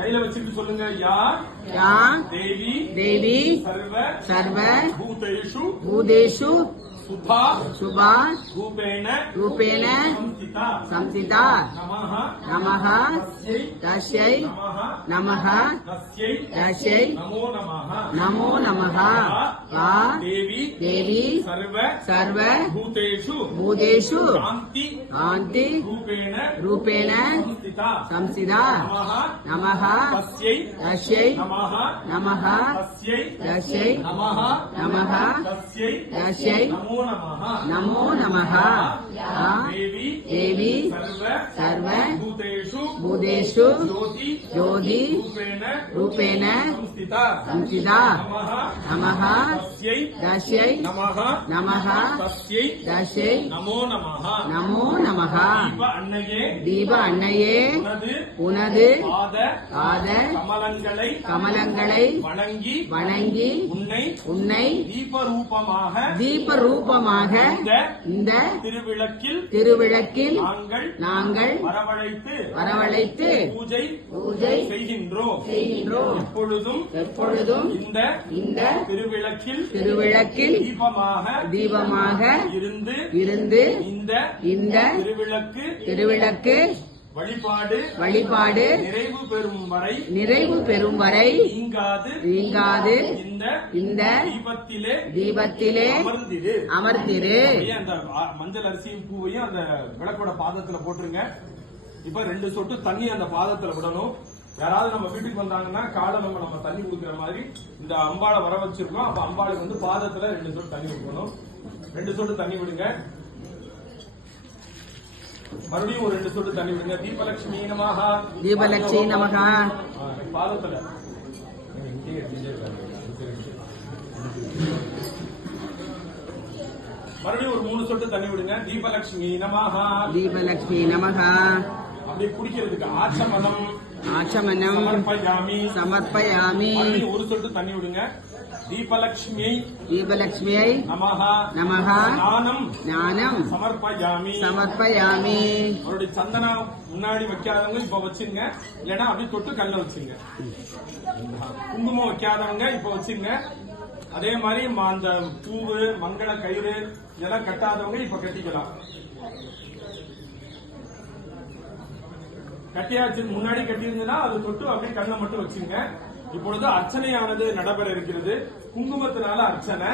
கையில வச்சுட்டு சொல்லுங்க. யா யா தேவி தேவி சர்வ சர்வ பூதேஷு பூதேஷு சுபா சுபா ரூபேண ரூபேண சம்ஸ்திதா சம்சிதா நமஹ நமஹ தஸ்யை தஸ்யை நமஹ நமஹ தஸ்யை தஸ்யை நமோ நமஹ. நமோ நமஹ. யா தேவி தேவி சர்வ சர்வ பூதேஷு பூதேஷு காந்தி காந்தி ரூபேண ரூபேண சம்ஸ்திதா சம்சிதா நமஹ நமஹ தஸ்யை தஸ்யை நமஹ நமஹ தஸ்யை தஸ்யை நமஹ நமஹ தஸ்யை தஸ்யை நமோ நமஹ. நமோ நமஹ. யா தேவி தேவி சர்வ சர்வ பூதேஷு பூதேஷு ஜோதி ஜோதி ரூபேண ரூபேண சம்ஸ்திதா சம்சிதா நமஹ நமஹ தஸ்யை தஸ்யை நமஹ நமஹ தஸ்யை தஸ்யை நமோ நமஹ. நமோ நமஹ. தீப அன்னையே தீப அன்னையே உனது உனது பாத பாத கமலங்களை கமலங்களை வணங்கி வணங்கி உன்னை உன்னை தீபரூபமாக தீப ரூபமாக இந்த திருவிளக்கில் திருவிளக்கில் நாங்கள் நாங்கள் வரவழைத்து பூஜை பூஜை செய்கின்றோம். எப்பொழுதும் எப்பொழுதும் இந்த திருவிளக்கில் திருவிளக்கில் தீபமாக இருந்து இந்த இந்த திருவிளக்கு வழிபாடு நிறைவு பெறும் வரை நீங்காது இந்த தீபத்திலே அமர்ந்திரு. அந்த மஞ்சள் அரிசியும் பூவையும் அந்த விளக்கோட பாதத்துல போட்டுருங்க. இப்ப 2 சொட்டு தண்ணி அந்த பாதத்துல விடணும். யாராவது நம்ம வீட்டுக்கு வந்தாங்கன்னா காலை நம்ம தண்ணி குடுக்கிற மாதிரி இந்த அம்பாளை வர வச்சிருக்கோம். அப்ப அம்பாளுக்கு வந்து பாதத்துல 2 சொட்டு தண்ணி விடணும். 2 சொட்டு தண்ணி விடுங்க. மறுபடியும் ஒரு 2 சொட்டு தண்ணி விடுங்க. தீபலட்சுமி நமஹ. தீபலட்சுமி நமஹ. பாதத்துல மறுபடியும் ஒரு 3 சொட்டு தண்ணி விடுங்க. தீபலட்சுமி நமஹ. தீபலட்சுமி நமஹ. அப்படியே குடிக்கிறதுக்கு ஆச்சமனம் ஆச்சமனம் சமர்ப்பயாமி. மறுபடியும் 1 சொட்டு தண்ணி விடுங்க. தீபலட்சுமியை நமஹ நமஹ. ஞானம் சமர்ப்பயாமி. அவருடைய சந்தனா முன்னாடி வைக்காதவங்க இப்ப வச்சுங்க. இல்லைன்னா அப்படியே தொட்டு கல்ல வச்சுங்க. குங்குமம் வைக்காதவங்க இப்ப வச்சுங்க. அதே மாதிரி அந்த பூவு மங்கள கயிறு இதெல்லாம் கட்டாதவங்க இப்ப கட்டிக்கலாம். கட்டியாச்சு முன்னாடி கட்டியிருந்ததுன்னா அது தொட்டு அப்படியே கண்ணை மட்டும் வச்சுங்க. இப்பொழுது அர்ச்சனையானது நடைபெற இருக்கிறது. குங்குமத்தினால அர்ச்சனை.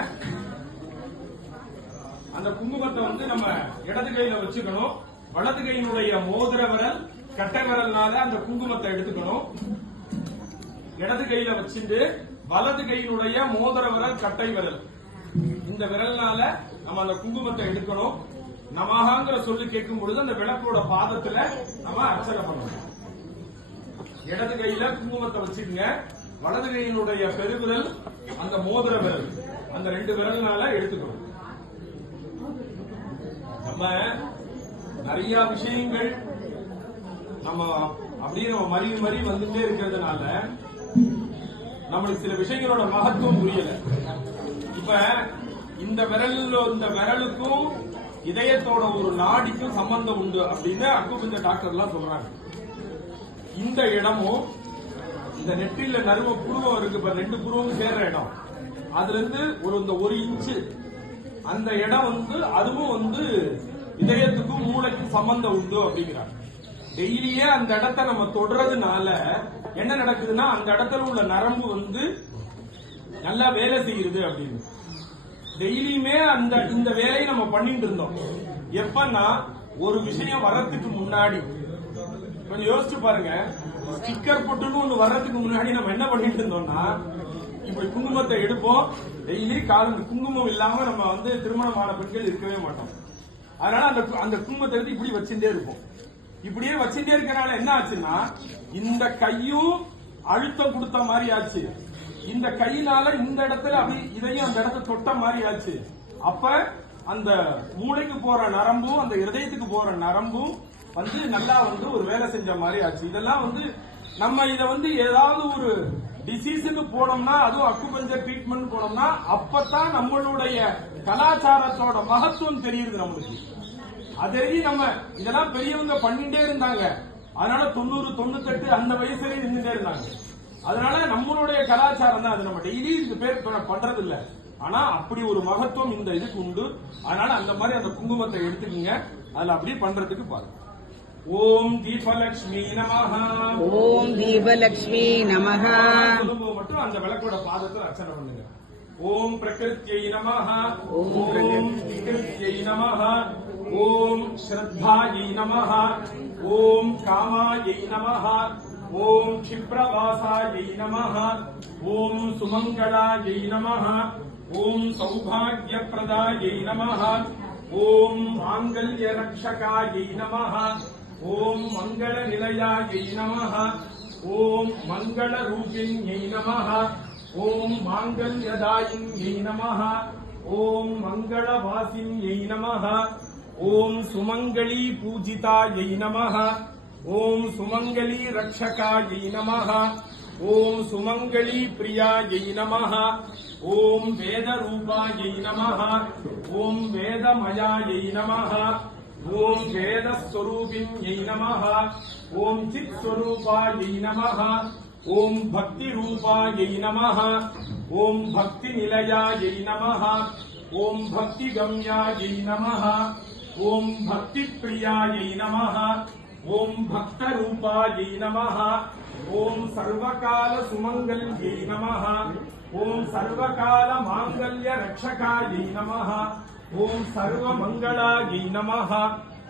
அந்த குங்குமத்தை வந்து நம்ம இடது கையில வச்சுக்கணும். வலது கையினுடைய மோதிர விரல் கட்டை விரல்னால அந்த குங்குமத்தை எடுத்துக்கணும். இடது கையில வச்சுட்டு வலது கையினுடைய மோதிர விரல் கட்டை விரல் இந்த விரல்னால நம்ம அந்த குங்குமத்தை எடுக்கணும். நமஹாங்கிற சொல்லி கேட்கும் பொழுது அந்த விளக்கோட பாதத்துல நம்ம அர்ச்சனை பண்ணணும். இடது கையில குங்குமத்தை வச்சுக்கங்க. வலது கையினுடைய பெருவிரல் அந்த மோதிர விரல் அந்த 2 விரல்னால எடுத்துக்கணும். நம்ம நிறைய விஷயங்கள் நம்ம அப்படியே நம்ம மறி வந்துட்டே இருக்கிறதுனால நம்மளுக்கு சில விஷயங்களோட மகத்துவம் புரியல. இப்ப இந்த விரலுக்கும் இதயத்தோட ஒரு நாடிக்கும் சம்பந்தம் உண்டு அப்படின்னு அக்குபஞ்சர் டாக்டர் எல்லாம் சொல்றாங்க. இந்த இடமும் இந்த நெற்றில நறுவ புருவம் இருக்கு, 2 புருவம் சேர்ற இடம், அதுல இருந்து இந்த 1 இன்ச்சு அந்த இடம் வந்து அதுவும் வந்து இதயத்துக்கும் மூளைக்கும் சம்பந்தம் உண்டு அப்படிங்கிறாங்க. டெய்லியே அந்த இடத்தை நம்ம தொடுறதுனால என்ன நடக்குதுன்னா அந்த இடத்துல உள்ள நரம்பு வந்து நல்லா வேலை செய்யுது அப்படின்னு. டெய்லியுமே இந்த வேலையை நம்ம பண்ணிட்டு இருந்தோம். எப்பன்னா ஒரு விஷயம் வர்றதுக்கு முன்னாடி கொஞ்சம் யோசிச்சு பாருங்க. ஸ்டிக்கர் போட்டுன்னு ஒண்ணு வர்றதுக்கு முன்னாடி நம்ம என்ன பண்ணிட்டு இருந்தோம்னா இப்படி குங்குமத்தை எடுப்போம். டெய்லி குங்குமம் இல்லாம நம்ம வந்து திருமணமான பெண்கள் இருக்கவே மாட்டோம். அதனால அந்த குங்குமத்தை எடுத்து இப்படி வச்சுட்டே இருப்போம். இப்படியே வச்சுட்டே இருக்கனால என்ன ஆச்சுன்னா இந்த கையும் அழுத்தம் கொடுத்த மாதிரி ஆச்சு. இந்த கையினால இந்த இடத்துல அப்படி இதையும் அந்த இடத்துல தொட்ட மாதிரி ஆச்சு. அப்ப அந்த மூளைக்கு போற நரம்பும் அந்த இதயத்துக்கு போற நரம்பும் வந்து நல்லா வந்து ஒரு வேலை செஞ்ச மாதிரி ஆச்சு. இதெல்லாம் வந்து நம்ம இத வந்து ஏதாவது ஒரு டிசீஸ்னு போனோம்னா அதுவும் அக்குபஞ்சர் ட்ரீட்மெண்ட் போனோம்னா அப்பதான் நம்மளுடைய கலாச்சாரத்தோட மகத்துவம் தெரியுது நம்மளுக்கு. அதே நம்ம இதெல்லாம் பெரியவங்க பண்ணிட்டே இருந்தாங்க. அதனால 90, 98 அந்த வயசுல நின்றுட்டே இருந்தாங்க. அதனால நம்மளுடைய கலாச்சாரம் தான் அது. நம்ம டெய்லி இது பேர் பண்றது இல்ல. ஆனா அப்படி ஒரு மகத்துவம் இந்த இதுக்கு உண்டு. அதனால அந்த மாதிரி அந்த குங்குமத்தை எடுத்துக்கீங்க. அதுல அப்படியே பண்றதுக்கு பாருங்க. ஓம் தீபலட்சுமி நமஹ. ஓம் தீபலட்சுமி நமஹ. சொல்லும்போது மட்டும் அந்த விளக்கோட பாதத்தில் அர்ச்சனை பண்ணுங்க. ஓம் பிரகிருத்யை நமஹ. ஓம் ஓம் விகிருத்யை நமஹ. ஓம் ஸ்ரத்தாயை நமஹ. ஓம் காமாயை நமஹ. ஓம் க்ஷிப்ரவாசாயை நமஹ. ஓம் சுமங்களாயை நமஹ. ஓம் சௌபாக்யப்ரதாயை நமஹ. ஓம் மாங்கல்ய ரக்ஷகாயை நமஹ. ஓம் மங்கள நிலையாயை நமஹ. ஓம் மங்கள ரூபிண்யை நமஹ. ஓம் மாங்கல்யதாயின்யை நமஹ. ஓம் மங்கள வாசின்யை நமஹ. ஓம் சுமங்களி பூஜிதாயை நமஹ. ஓம் சுமங்களி ரக்ஷகாயை நமஹ. ஓம் சுமங்களி பிரியாயை நமஹ. ஓம் வேத ரூபாயை நமஹ. ஓம் வேதமயாயை நமஹ. ஓம் வேதஸ்வரூபிண்யை நமஹ. ஓம் சித் ஸ்வரூபாயை நமஹ. ஓம் பக்தி ரூபாயை நமஹ. ஓம் பக்தி நிலையாயை நமஹ. ஓம் பக்தி கம்யாயை நமஹ. ஓம் பக்தி பிரியாயை நமஹ. ஓம் பக்த ரூபாயை நமஹ. ஓம் சர்வகால சுமங்கல்யை நமஹ. ஓம் சர்வகால மாங்கல்ய ரக்ஷகாயை நமஹ. ஓம் சர்வ மங்களாயை நமஹ.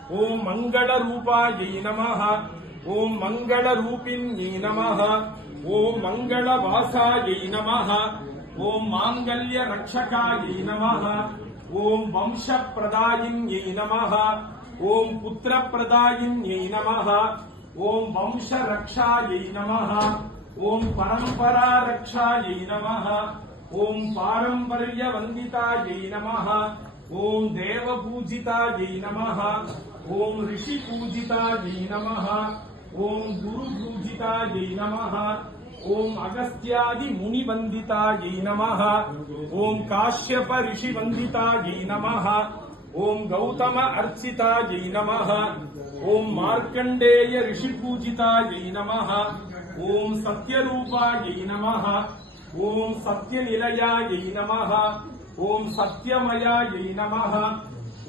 ஓம் மங்கள ரூபாயை நமஹ. ஓம் மங்கள ரூபிண்யை நமஹ. ஓம் மங்கள வாசாயை நமஹ. ஓம் மாங்கல்ய ரக்ஷகாயை நமஹ. ஓம் வம்ச பிரதாயின்யை நமஹ. ஓம் புத்திர பிரதாயின்யை நமஹ. ஓம் வம்ச ரக்ஷாயை நமஹ. ஓம் பரம்பரா ரக்ஷாயை நமஹ. ஓம் பாரம்பரிய வந்திதாயை நமஹ. ஓம் தேவ பூஜிதாயை நமஹ. ஓம் ரிஷி பூஜிதாயை நமஹ. ஓம் குரு பூஜிதாயை நமஹ. ஓம் அகஸ்தியாதி முனி வந்திதாயை நமஹ. ஓம் காஷ்யப ரிஷி வந்திதாயை நமஹ. ஓம் கௌதம அர்ச்சிதாயை நமஹ. ஓம் மார்க்கண்டேய ரிஷி பூஜிதாயை நமஹ. ஓம் சத்யரூபாயை நமஹ. ஓம் சத்யநிலையாயை நமஹ. ஓம் சத்யமயாயை நமஹ.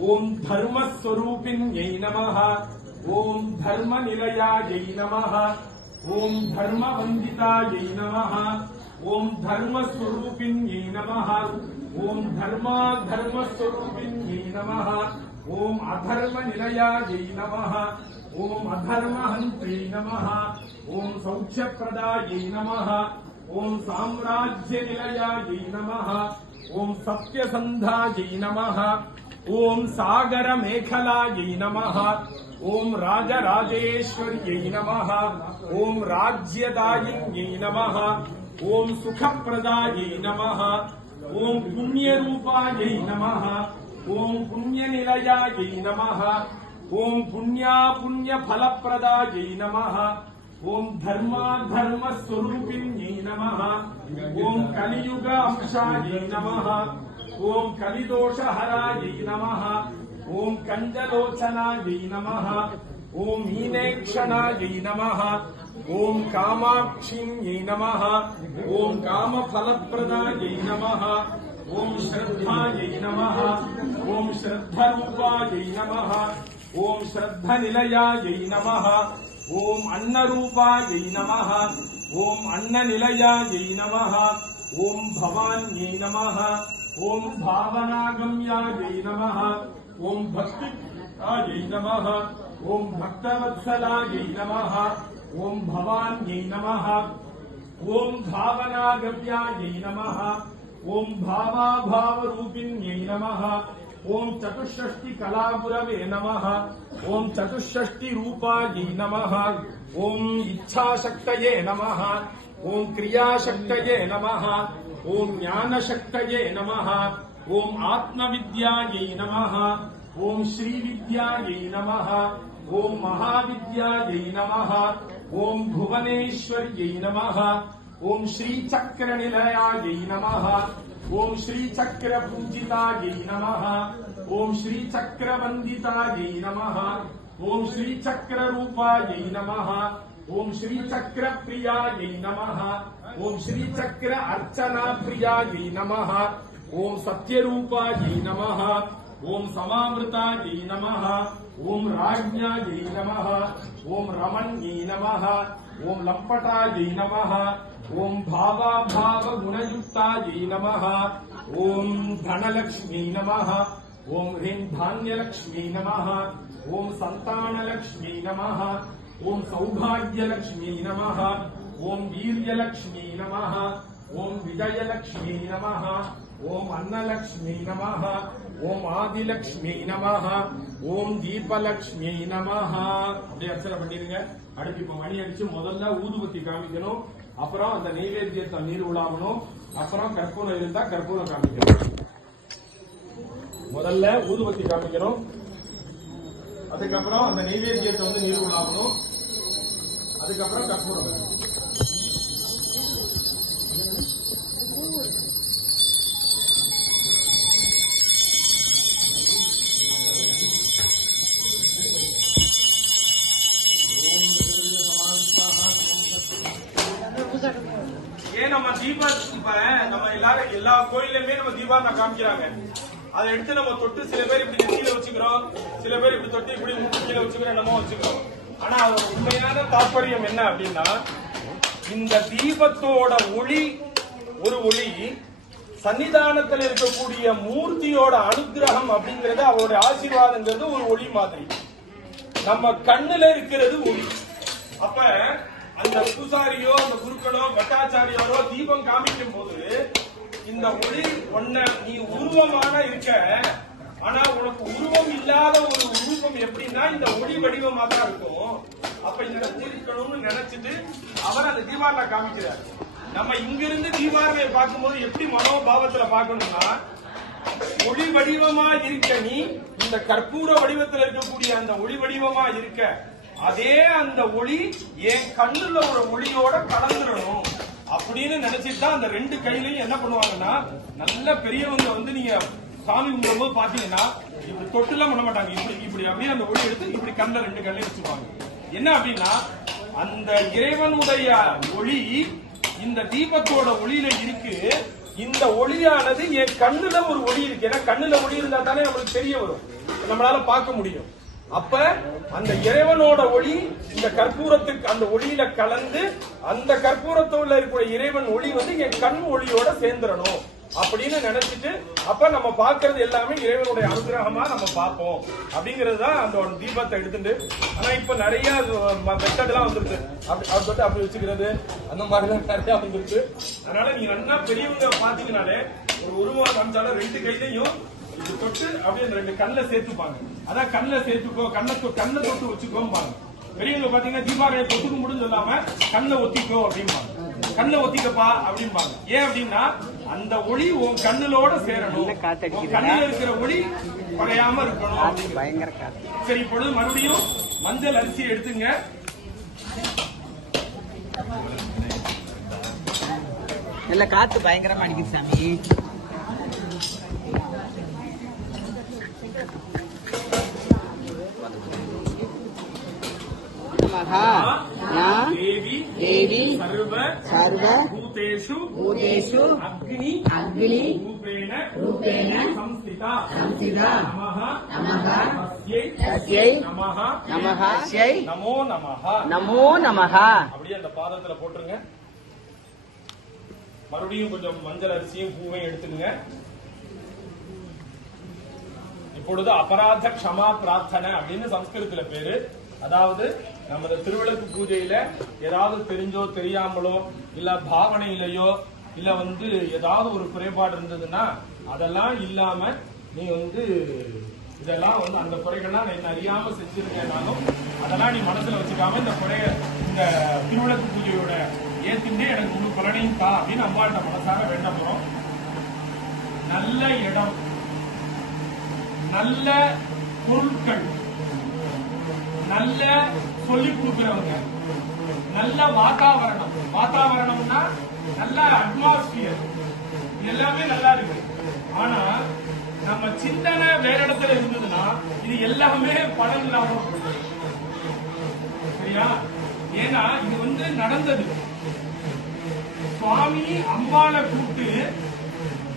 ஓம் தர்மஸ்வரூபிண்யை நமஹ. ஓம் தர்மநிலையாயை நமஹ. ஓம் தர்மவந்திதாயை நமஹ. ஓம் தர்மஸ்வரூபிண்யை நமஹ. ஓம் தர்மஸ்வரூபிண்யை நமஹ. ஓம் அதர்மநிலையாயை நமஹ. ஓம் அதர்மஹந்தை நமஹ. ஓம் சௌச்சப்பிரதாயை நமஹ. ஓம் சாம்ராஜ்யநிலையாயை நமஹ. ஓம் சத்யசந்தாயை நமஹ. ஓம் சாகர மேகலாயை நமஹ. ஓம் ராஜராஜேஸ்வர்யை நமஹ. ஓம் ராஜ்யதாயின்யை நமஹ. ஓம் சுகப்பிரதாயை நமஹ. ஓம் புண்ணியரூபாயை நமஹ. ஓம் புண்ணியநிலையாயை நமஹ. ஓம் புண்ணியா புண்ணிய பலப்பிரதாயை நமஹ. ஓம் தர்ம ஸ்வரூபிண்யை நமஹ. ஓம் கலியுக அம்சாயை நமஹ. ஓம் கலிதோஷஹராயை நமஹ. ஓம் கஞ்சலோச்சனாயை நமஹ. ஓம் மீனேக்ஷணாயை நமஹ. ஓம் காமாட்சியை நமஹ. ஓம் காமபலப்பிரதாயை நமஹ. ஓம் ஸ்ரத்தாயை நமஹ. ஓம் ஸ்ரத்தரூபாயை நமஹ. ஓம் ஸ்ரத்தநிலையாயை நமஹ. ஓம் அன்னரூபாயை நமஹ. ஓம் அன்னநிலையாயை நமஹ. ஓம் பவான்யை நமஹ. ஓம் பாவனாகம்யாயை நமஹ. ஓம் பக்தியாயை நமஹ. ஓம் பக்தவத்சலாயை நமஹ. ஓம் பவான்யை நமஹ. ஓம் பாவனாகம்யாயை நமஹ. ஓம் பாவாபாவரூபிண்யை நமஹ. ஓம் சதுஷ்ஷஷ்டி கலாபுரவே நமஹ. ஓம் சதுஷ்ஷஷ்டி ரூபாயை நமஹ. ஓம் இச்சாசக்தயே நமஹ. ஓம் கிரியாசக்தயே நமஹ. ஓம் ஞானசக்தயே நமஹ. ஓம் ஆத்மவித்யாயை நமஹ. ஓம் ஸ்ரீவித்யாயை நமஹ. ஓம் மகாவித்யாயை நமஹ. ஓம் புவனேஸ்வர்யை நமஹ. ஓம் ஸ்ரீசக்கரநிலையாயை நமஹ. ஓம் ஸ்ரீசக்கர பூஜிதாயை நமஹ. ஓம் ஸ்ரீசக்கரவந்திதாயை நமஹ. ஓம் ஸ்ரீ சக்கர ரூபாயை நமஹ. ஓம் ஸ்ரீ சக்கர பிரியாயை நமஹ. ஓம் ஸ்ரீ சக்கர அர்ச்சனா பிரியாயை நமஹ. ஓம் சத்யரூபாயை நமஹ. ஓம் சமாமிருதாயை நமஹ. ஓம் ராஜ்ஞாயை நமஹ. ஓம் ரமண்யை நமஹ. ஓம் லம்பட்டாயை நமஹ. ஓம் பாவா பாவ குணயுக்தாயை நமஹ. ஓம் தனலக்ஷ்மி நமஹ. ஓம் ஹ்ரீம் தான்யலக்ஷ்மி நமஹ. ஓம் சந்தானலக்ஷ்மி நமஹ. ஓம் சௌபாகியலக்ஷ்மி நமஹ. ஓம் வீரியலக்ஷ்மி நமஹ. ஓம் விஜயலக்ஷ்மி நமஹ. ஓம் அன்னலக்ஷ்மி நமஹ. ஓம் ஆதிலக்ஷ்மி நமஹ. ஓம் தீபலக்ஷ்மி நமஹ. அப்படியே அர்ச்சனை பண்ணிருங்க. அடுத்து இப்ப மணி அடிச்சு முதல்ல ஊதுபத்தி காமிக்கணும். அப்புறம் அந்த நெய்வேத்தியத்தை நீர் உலாவணும். அப்புறம் கற்பூரம் இருந்தா கற்பூரம் காமிக்கணும். முதல்ல ஊதுபத்தி காமிக்கணும். அதுக்கப்புறம் அந்த நெய்வேத்தியத்தை வந்து நீர் உலாவணும். அதுக்கப்புறம் கற்பூரம். ஏன் நம்ம தீபம் இப்ப நம்ம எல்லாரும் எல்லா கோயிலுமே நம்ம தீபாவளி காமிக்கிறாங்க. அதை எடுத்து நம்ம தொட்டு சில பேர் இப்படி நெத்தியில வச்சுக்கிறோம், சில பேர் இப்படி தொட்டு இப்படி கீழே வச்சுக்கிறோம், நம்ம வச்சுக்கிறோம். ஆனா அதோட உண்மையான தாற்பயம் என்ன அப்படின்னா, இந்த தீபத்தோட ஒளி ஒரு ஒளி சன்னிதானத்தில் இருக்கக்கூடிய மூர்த்தியோட அனுகிரகம் அப்படிங்கிறது, அவருடைய ஆசீர்வாதங்கிறது ஒரு ஒளி மாதிரி. நம்ம கண்ணுல இருக்கிறது ஒளி. அப்ப அந்த பூசாரியோ அந்த குருக்களோ பட்டாச்சாரியோரோ தீபம் காமிக்கும் போது இந்த ஒளி ஒன்ன நீ உருவமான இருக்க, ஆனா உனக்கு உருவம் இல்லாத ஒரு உருவம் எப்படின்னா இந்த ஒளி வடிவமா தான் இருக்கும். அப்ப இந்த இருக்கணும்னு நினைச்சிட்டு அவர் அந்த தீபாவளி காமிக்கிறார். நம்ம இங்கிருந்து தீபாவளியை பார்க்கும்போது எப்படி மனோபாவத்துல பார்க்கணும்னா, ஒளி வடிவமா இருக்க நீ இந்த கற்பூர வடிவத்தில் இருக்கக்கூடிய அந்த ஒளி வடிவமா இருக்க, அதே அந்த ஒளி என் கண்ணுல ஒரு ஒளியோட கலந்துடணும் அப்படின்னு நினைச்சிட்டு தான் அந்த ரெண்டு கையிலையும் என்ன பண்ணுவாங்கன்னா, நல்ல பெரியவங்க வந்து நீங்க சாமி கும்பிடும்போது பாத்தீங்கன்னா இப்படி தொட்டுலாம் பண்ண மாட்டாங்க. இப்படி இப்படி அப்படியே அந்த ஒளி எடுத்து இப்படி கண்ணில் ரெண்டு கண்ணையும் வச்சுப்பாங்க. என்ன அப்படின்னா, அந்த இறைவனுடைய ஒளி இந்த தீபத்தோட ஒளியில இருக்கு. இந்த ஒளியானது என் கண்ணுல ஒரு ஒளி இருக்கு. ஏன்னா கண்ணுல ஒளி இருந்தா தானே நம்மளுக்கு தெரிய வரும், நம்மளால பார்க்க முடியும். அப்ப அந்த இறைவனோட ஒளி இந்த கற்பூரத்துக்கு அந்த ஒளியில கலந்து அந்த கற்பூரத்தோட இருக்கிற இறைவன் ஒளி வந்து என் கண் ஒளியோட சேர்ந்துடணும் அப்படின்னு நினைச்சிட்டு, அப்ப நம்ம பார்க்கறது எல்லாமே இறைவனுடைய அனுகிரகமா நம்ம பார்ப்போம் அப்படிங்கிறது தான் அந்த தீபத்தை எடுத்துட்டு. ஆனா இப்ப நிறைய மெத்தட் எல்லாம் வந்துருக்கு. அப்படி அப்படி வச்சுக்கிறது அந்த மாதிரிலாம் நிறைய வந்துருக்கு. அதனால நீங்க நல்லா பெரியவங்க பாத்தீங்கன்னாலே ஒரு உருவம் காமிச்சாலும் ரெண்டு கையிலையும் இது தொட்டு அப்படியே அந்த ரெண்டு கண்ணுல சேர்த்துப்பாங்க. அதான் கண்ணுல சேர்த்துக்கோ, கண்ணை தொட்டு வச்சுக்கோம்பாங்க. பெரியவங்க பாத்தீங்கன்னா தீபாவளியை தொட்டுக்க முடியும் சொல்லாம கண்ணை ஒத்திக்கோ அப்படிம்பாங்க. கண்ணை ஒத்திக்கப்பா அப்படிம்பாங்க. ஏன் அப்படின்னா அந்த ஒளி உன் கண்ணுலோட சேரணும், உன் கண்ணுல இருக்கிற ஒளி குறையாம இருக்கணும். பயங்கர காத்து. சரி, இப்பொழுது மறுபடியும் மஞ்சள் அரிசியை எடுத்துங்க. இல்ல காத்து பயங்கரமா அடிக்குது சாமி. தேவி சர்வ பூதேஷு அக்னி ரூபேண சம்ஸ்திதா நமஹ தஸ்யை நமஹ நமோ நமஹ. அப்படியே அந்த பாதத்துல போட்டுருங்க. மறுபடியும் கொஞ்சம் மஞ்சள் அரிசியும் பூவையும் எடுத்துங்க. இப்பொழுது அபராத க்ஷமா பிரார்த்தனை அப்படின்னு சம்ஸ்கிருதத்துல பேரு. அதாவது நமது திருவிளக்கு பூஜையில ஏதாவது தெரிஞ்சோ தெரியாமலோ இல்ல பாவனையிலையோ இல்ல வந்து ஏதாவது ஒரு குறைபாடு இருந்ததுன்னா அதெல்லாம் இல்லாம நீ வந்து இதெல்லாம் வந்து அந்த குறைகள்லாம் நான் அறியாம செஞ்சிருக்கேனாலும் அதெல்லாம் நீ மனசுல வச்சுக்காம இந்த குறைய இந்த திருவிளக்கு பூஜையோட ஏத்தின்றே எனக்கு முழு பலனையும் தா அப்படின்னு அம்பாட்ட மனசார வேண்ட போறோம். நல்ல இடம், நல்ல பொருட்கள், நல்ல சொல்லி கொடுக்கிறவங்க, நல்ல வாத்தாவரணம். வாத்தாவரணம்னா நல்ல அட்மாஸ்பியர், எல்லாமே நல்லா இருக்கு. ஆனா நம்ம சிந்தனை வேற இடத்துல இருந்ததுன்னா இது எல்லாமே பலன் இல்லாம சரியா? ஏன்னா இது வந்து நடந்தது. சுவாமி அம்பாளை கூப்பிட்டு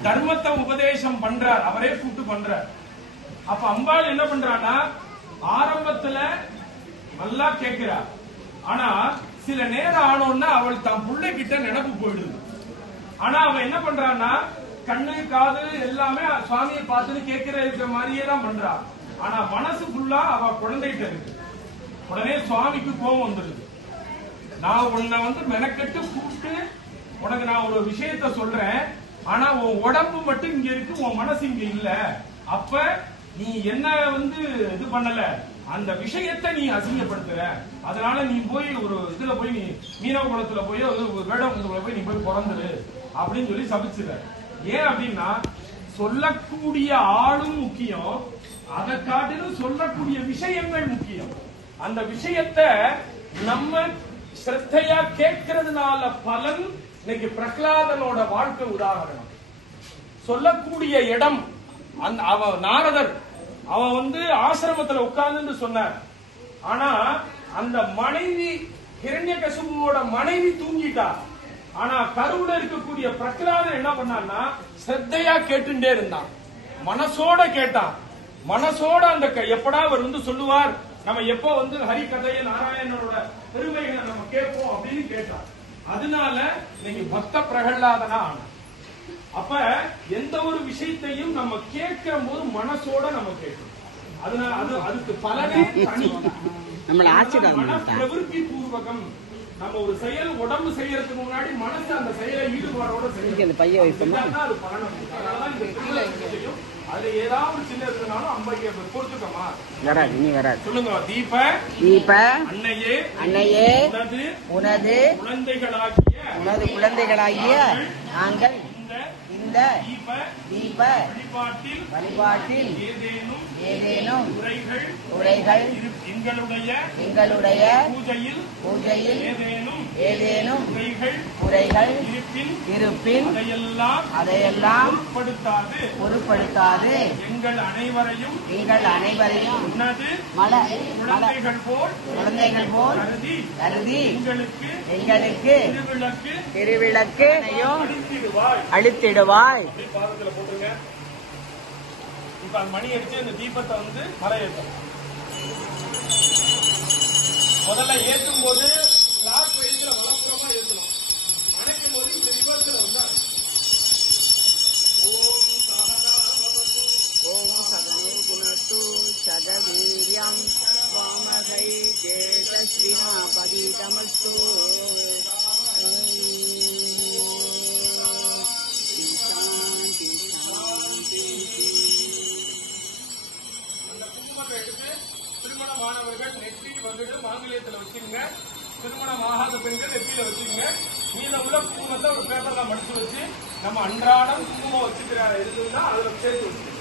தர்மத்தை உபதேசம் பண்றார், அவரே கூப்பிட்டு பண்றார். அப்ப அம்பாள் என்ன பண்றான்னா ஆரம்பத்துல நல்லா கேட்கிறார். ஆனா சில நேரம் ஆனோன்னா அவள் தன் பிள்ளை கிட்ட நினைப்பு போயிடுது. ஆனா அவன் என்ன பண்றான்னா கண்ணு காது எல்லாமே சுவாமியை பார்த்துட்டு கேட்கிற இருக்கிற மாதிரியே தான் பண்றா. ஆனா மனசு ஃபுல்லா அவ குழந்தைகிட்ட இருக்கு. உடனே சுவாமிக்கு கோபம் வந்துருது. நான் உன்னை வந்து மெனக்கெட்டு கூப்பிட்டு உனக்கு நான் ஒரு விஷயத்த சொல்றேன், ஆனா உன் உடம்பு மட்டும் இங்க இருக்கு, உன் மனசு இங்க இல்ல. அப்ப நீ என்ன வந்து இது பண்ணல, அந்த விஷயத்தை நீ அசிங்கப்படுத்துற. அதனால நீ போய் ஒரு இதுல போய் நீ மீனவ குளத்துல போய் ஒரு வேடகுளத்துல போய் நீ போய் பிறந்துரு அப்படின்னு சொல்லி சபிச்சுற. ஏன் அப்படின்னா சொல்லக்கூடிய ஆளும் முக்கியம், அதை காட்டிலும் சொல்லக்கூடிய விஷயங்கள் முக்கியம். அந்த விஷயத்தை நம்ம ஸ்ரத்தையா கேட்கறதுனால பலன். இன்னைக்கு பிரகலாதனோட வாழ்க்கை உதாரணம். சொல்லக்கூடிய இடம் அவன் நாரதர் அவன் வந்து ஆசிரமத்துல உட்கார்ந்து சொன்னார். ஆனா அந்த மனைவி ஹிரண்யகசிபுவோட மனைவி தூங்கிட்டா. ஆனா கருவுல இருக்கக்கூடிய பிரகலாதன் என்ன பண்ணான்னா ஸ்ரத்தையா கேட்டுட்டே இருந்தான், மனசோட கேட்டான். மனசோட அந்த எப்படா அவர் வந்து சொல்லுவார், நம்ம எப்ப வந்து ஹரி கதையை நாராயணனோட பெருமைகளை நம்ம கேட்போம் அப்படின்னு கேட்டார். அதனால இன்னைக்கு பக்த பிரகலாதனா ஆன. அப்ப எந்த ஒரு விஷயத்தையும் நம்ம கேட்கிற போது மனசோட நம்ம கேட்கணும். அதனால அதுக்கு பலனே தனி. பிரவிற்த்தி பூர்வகம். நம்ம ஒரு செயல் உடம்பு செய்யறதுக்கு முன்னாடி மனசு அந்த செயலை ஈடுபாடோட செய்யணும். அது பலனம். அதனாலதான் இந்த திருவிழா அதுல ஏதாவது சின்ன இருந்தாலும் அம்பைய பொறுத்துக்கமா சொல்லுங்க. தீப தீப அன்னையே அன்னையே உனது குழந்தைகளாகிய நாங்கள் இந்த தீப வழிபாட்டில் ஏதேனும் உரைகள் எங்களுடைய பூஜையில் ஏதேனும் உரைகள் இருப்பின் அதையெல்லாம் பொருட்படுத்தாது எங்கள் அனைவரையும் குழந்தைகள் போல் கருதி எங்களுக்கு திருவிளக்கு அளித்திடுவாய். இப்ப மணி அடிச்சு இந்த தீபத்தை வந்து மர ஏற்றும். முதல்ல ஏற்றும் போது கிளாக் வைஸ்ல வளர்ப்புறமா ஏற்றணும். அணைக்கும் போது இந்த ரிவர்ஸ்ல வந்து ஓம் சகனோ குணத்து சதவீரியம் வாமகை தேஜஸ்வினா பதிதமஸ்து. திருமணமானவர்கள் நெற்றியில் வந்துட்டு மாங்கல்யத்தில் வச்சுங்க. திருமணம் ஆகாத பெண்கள் நெற்றியில வச்சுங்க. மீதம் உள்ள குங்குமத்தை ஒரு பேப்பர்ல மடிச்சு வச்சு நம்ம அன்றாடம் குங்குமம் வச்சுக்கிற இருக்குன்னா அதுல சேர்த்து வச்சுக்கோங்க.